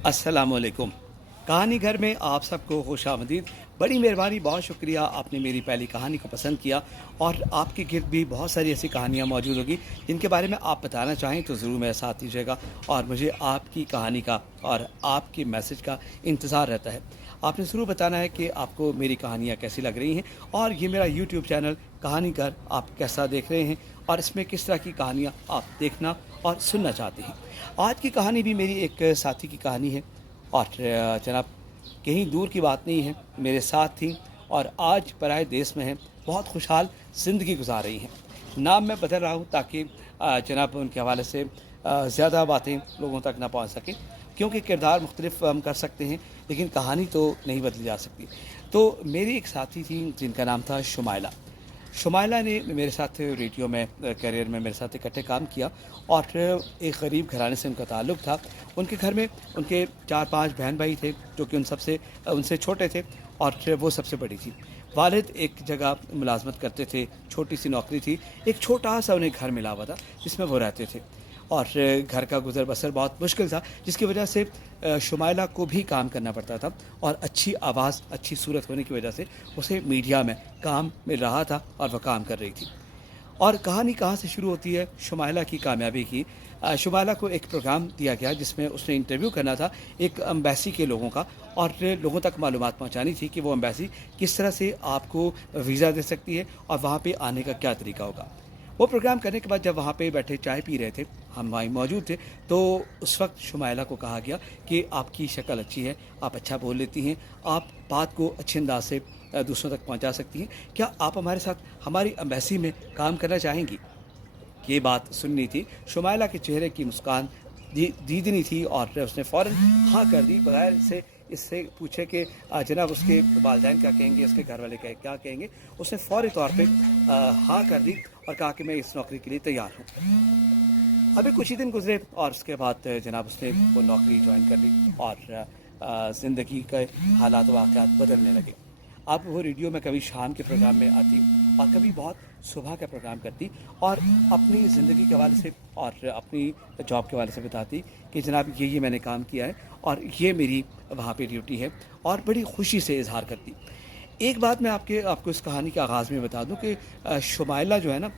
अस्सलाम वालेकुम। कहानी घर में आप सबको खुश आमदीद। बड़ी मेहरबानी, बहुत शुक्रिया, आपने मेरी पहली कहानी को पसंद किया। और आपके गिर्द भी बहुत सारी ऐसी कहानियाँ मौजूद होगी जिनके बारे में आप बताना चाहें तो ज़रूर मेरे साथ दीजिएगा। और मुझे आपकी कहानी का और आपके मैसेज का इंतज़ार रहता है। आपने ज़रूर बताना है कि आपको मेरी कहानियाँ कैसी लग रही हैं, और ये मेरा यूट्यूब चैनल कहानी घर आप कैसा देख रहे हैं, और इसमें किस तरह की कहानियाँ आप देखना और सुनना चाहते हैं। आज की कहानी भी मेरी एक साथी की कहानी है, और जनाब कहीं दूर की बात नहीं है, मेरे साथ थी और आज पराए देश में हैं, बहुत खुशहाल ज़िंदगी गुजार रही हैं। नाम मैं बदल रहा हूँ ताकि जनाब उनके हवाले से ज़्यादा बातें लोगों तक ना पहुँच सकें, क्योंकि किरदार मुख्तलिफ हम कर सकते हैं लेकिन कहानी तो नहीं बदली जा सकती। तो मेरी एक साथी थी जिनका नाम था शुमाइला। शुमाइला ने मेरे साथ रेडियो में करियर में मेरे साथ इकट्ठे काम किया, और एक गरीब घराने से उनका ताल्लुक़ था। उनके घर में उनके 4-5 बहन भाई थे जो कि उनसे छोटे थे, और वो सबसे बड़ी थी। वालिद एक जगह मुलाजमत करते थे, छोटी सी नौकरी थी, एक छोटा सा उन्हें घर मिला हुआ था जिसमें वो रहते थे। और घर का गुजर बसर बहुत मुश्किल था, जिसकी वजह से शुमाइला को भी काम करना पड़ता था, और अच्छी आवाज़ अच्छी सूरत होने की वजह से उसे मीडिया में काम मिल रहा था और वह काम कर रही थी। और कहानी कहाँ से शुरू होती है शुमाइला की कामयाबी की। शुमाइला को एक प्रोग्राम दिया गया जिसमें उसने इंटरव्यू करना था एक एम्बेसी के लोगों का, और लोगों तक मालूमात पहुंचानी थी कि वो एम्बेसी किस तरह से आपको वीज़ा दे सकती है और वहाँ पे आने का क्या तरीका होगा। वो प्रोग्राम करने के बाद जब वहाँ पे बैठे चाय पी रहे थे, हम वहीं मौजूद थे, तो उस वक्त शुमाइला को कहा गया कि आपकी शक्ल अच्छी है, आप अच्छा बोल लेती हैं, आप बात को अच्छे अंदाज से दूसरों तक पहुंचा सकती हैं, क्या आप हमारे साथ हमारी एम्बेसी में काम करना चाहेंगी। ये बात सुननी थी। शुमाइला के चेहरे की मुस्कान दीदनी थी, और उसने फ़ौरन हाँ कर दी, बगैर से इससे पूछे कि जनाब उसके वालिदैन क्या कहेंगे, उसके घर वाले क्या कहेंगे। उसने फ़ौरी तौर पे हाँ कर दी और कहा कि मैं इस नौकरी के लिए तैयार हूँ। अभी कुछ ही दिन गुजरे और उसके बाद जनाब उसने वो नौकरी ज्वाइन कर ली, और ज़िंदगी के हालात वाक़यात बदलने लगे। अब वो रेडियो में कभी शाम के प्रोग्राम में आती और कभी बहुत सुबह का प्रोग्राम करती, और अपनी ज़िंदगी के हवाले से और अपनी जॉब के हवाले से बताती कि जनाब ये मैंने काम किया है और ये मेरी वहाँ पे ड्यूटी है, और बड़ी खुशी से इजहार करती। एक बात मैं आपको इस कहानी के आगाज़ में बता दूं कि शुमाइला जो है ना,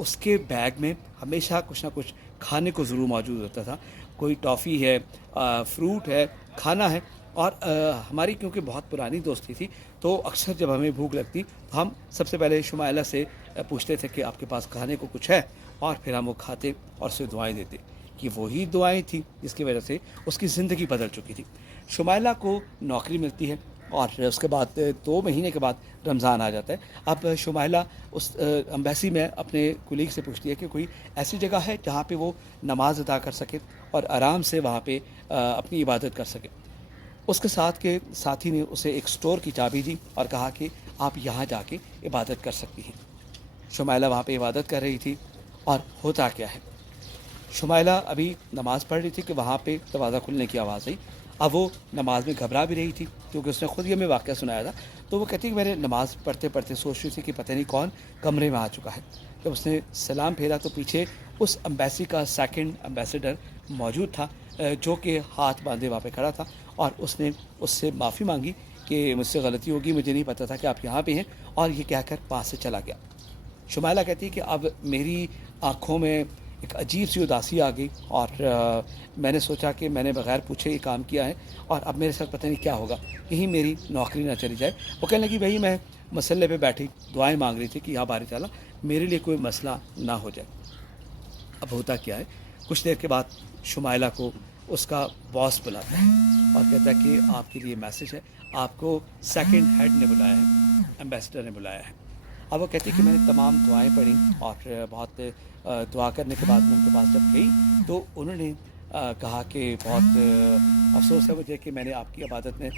उसके बैग में हमेशा कुछ ना कुछ खाने को ज़रूर मौजूद होता था। कोई टॉफ़ी है, फ्रूट है, खाना है। और हमारी क्योंकि बहुत पुरानी दोस्ती थी, तो अक्सर जब हमें भूख लगती तो हम सबसे पहले शुमाइला से पूछते थे कि आपके पास खाने को कुछ है, और फिर हम वो खाते और उसे दुआएं देते। कि वही दुआएं थी जिसकी वजह से उसकी ज़िंदगी बदल चुकी थी। शुमाइला को नौकरी मिलती है, और उसके बाद 2 महीने के बाद रमज़ान आ जाता है। अब शुमाइला उस एम्बेसी में अपने कुलीग से पूछती है कि कोई ऐसी जगह है जहाँ पे वो नमाज अदा कर सके और आराम से वहाँ पे अपनी इबादत कर सके। उसके साथ के साथी ने उसे एक स्टोर की चाबी दी और कहा कि आप यहाँ जाके इबादत कर सकती हैं। शुमाइला वहाँ पे इबादत कर रही थी, और होता क्या है, शुमाइला अभी नमाज़ पढ़ रही थी कि वहाँ पे दरवाज़ा खुलने की आवाज़ आई। अब वो नमाज में घबरा भी रही थी क्योंकि उसने खुद ही हमें वाक़या सुनाया था। तो वो कहती कि मैंने नमाज़ पढ़ते पढ़ते सोच रही थी कि पता नहीं कौन कमरे में आ चुका है। जब उसने सलाम फेरा तो पीछे उस एम्बेसी का सेकंड एम्बेसडर मौजूद था, जो कि हाथ बांधे वहाँ पे खड़ा था, और उसने उससे माफ़ी मांगी कि मुझसे गलती होगी, मुझे नहीं पता था कि आप यहाँ पे हैं, और ये कहकर पास से चला गया। शुमाइला कहती है कि अब मेरी आँखों में एक अजीब सी उदासी आ गई, और मैंने सोचा कि मैंने बग़ैर पूछे ये काम किया है, और अब मेरे साथ पता नहीं क्या होगा, कहीं मेरी नौकरी ना चली जाए। वो कहने लगी भाई मैं मसले पे बैठी दुआएं मांग रही थी कि या बारी ताला मेरे लिए कोई मसला ना हो जाए। अब होता क्या है, कुछ देर के बाद शुमाइला को उसका बॉस बुलाता है और कहता है कि आपके लिए मैसेज है, आपको सेकंड हेड ने बुलाया है, एम्बेसडर ने बुलाया है। अब वो कहती है कि मैंने तमाम दुआएं पढ़ी, और बहुत दुआ करने के बाद मैं उनके पास जब गई तो उन्होंने कहा कि बहुत अफसोस है मुझे कि मैंने आपकी इबादत में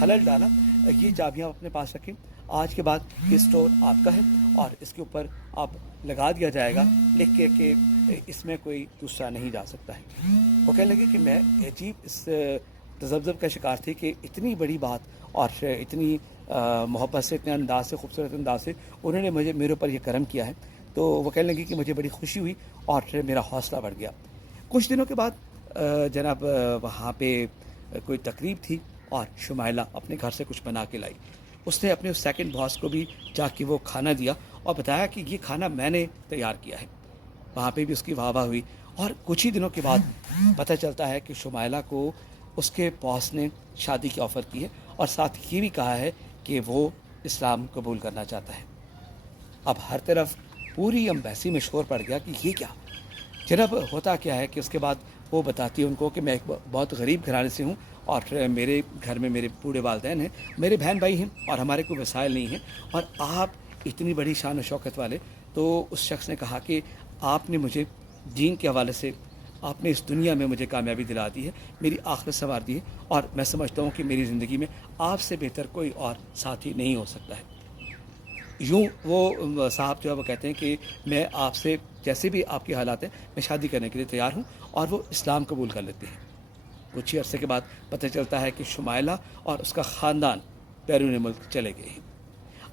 खलल डाला। ये चाबियाँ अपने पास रखें, आज के बाद ये स्टोर आपका है, और इसके ऊपर आप लगा दिया जाएगा लिख के कि इसमें कोई दूसरा नहीं जा सकता है। वो कहने लगे कि मैं अजीब इस तज़ब्ज़ुब का शिकार थी कि इतनी बड़ी बात और इतनी मोहब्बत से, इतने अंदाज से, खूबसूरत अंदाज से उन्होंने मेरे ऊपर ये करम किया है। तो वो कहने लगी कि मुझे बड़ी खुशी हुई और मेरा हौसला बढ़ गया। कुछ दिनों के बाद जनाब वहाँ पे कोई तकरीब थी और शुमाइला अपने घर से कुछ बना के लाई। उसने अपने उस सेकंड बॉस को भी जाके वो खाना दिया और बताया कि ये खाना मैंने तैयार किया है। वहाँ पे भी उसकी वाह-वाह हुई और कुछ ही दिनों के बाद पता चलता है कि शुमाइला को उसके बॉस ने शादी की ऑफ़र की है और साथ ये भी कहा है कि वो इस्लाम कबूल करना चाहता है। अब हर तरफ पूरी एम्बेसी में शोर पड़ गया कि ये क्या? जनाब होता क्या है कि उसके बाद वो बताती है उनको कि मैं एक बहुत गरीब घराने से हूँ और मेरे घर में मेरे बूढ़े वालिदैन हैं, मेरे बहन भाई हैं और हमारे कोई वसाइल नहीं हैं और आप इतनी बड़ी शान और शौकत वाले। तो उस शख्स ने कहा कि आपने मुझे दीन के हवाले से आपने इस दुनिया में मुझे कामयाबी दिला दी है, मेरी आखिरत संवार दी है और मैं समझता हूँ कि मेरी ज़िंदगी में आपसे बेहतर कोई और साथी नहीं हो सकता है। यूँ वो साहब जो है वो कहते हैं कि मैं आपसे जैसे भी आपके हालात हैं मैं शादी करने के लिए तैयार हूँ और वो इस्लाम कबूल कर लेते हैं। कुछ ही अरसे के बाद पता चलता है कि शुमाइला और उसका ख़ानदान बैरून मुल्क चले गए हैं।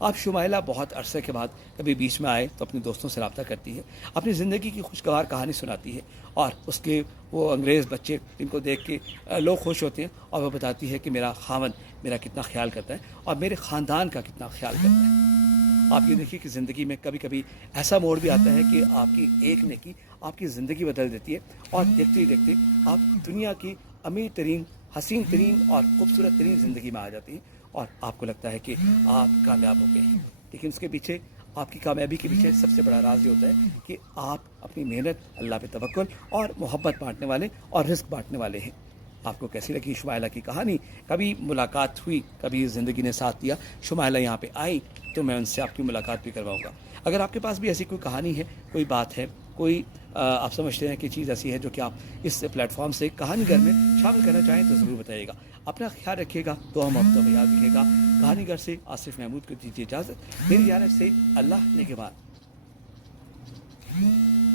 अब शुमाइला बहुत अरसे के बाद कभी बीच में आए तो अपने दोस्तों से रब्ता करती है, अपनी ज़िंदगी की खुशगवार कहानी सुनाती है और उसके वो अंग्रेज़ बच्चे जिनको देख के लोग खुश होते हैं और वो बताती है कि मेरा खावंद मेरा कितना ख्याल करता है और मेरे ख़ानदान का कितना ख्याल करता है। आप ये देखिए कि ज़िंदगी में कभी कभी ऐसा मोड़ भी आता है कि आपकी एक नेकी आपकी ज़िंदगी बदल देती है और देखते ही देखते आप दुनिया की अमीर तरीन हसीन तरीन और खूबसूरत तरीन ज़िंदगी में आ जाती हैं और आपको लगता है कि आप कामयाब हो गए हैं। लेकिन उसके पीछे आपकी कामयाबी के पीछे सबसे बड़ा राज ये होता है कि आप अपनी मेहनत, अल्लाह पे तवक्कुल और मोहब्बत बांटने वाले और रिस्क बांटने वाले हैं। आपको कैसी लगी शुमाइला की कहानी? कभी मुलाकात हुई, कभी ज़िंदगी ने साथ दिया, शुमाइला यहाँ पे आई तो मैं उनसे आपकी मुलाकात भी करवाऊँगा। अगर आपके पास भी ऐसी कोई कहानी है, कोई बात है, कोई आप समझते हैं कि चीज़ ऐसी है जो कि आप इस प्लेटफॉर्म से कहानी घर में शामिल करना चाहें तो ज़रूर बताइएगा। अपना ख्याल रखिएगा, दुआ मोहब्बतों में याद रखिएगा। कहानी घर से आसिफ महमूद को दीजिए इजाज़त। मेरी जानिब से अल्लाह निगहबान।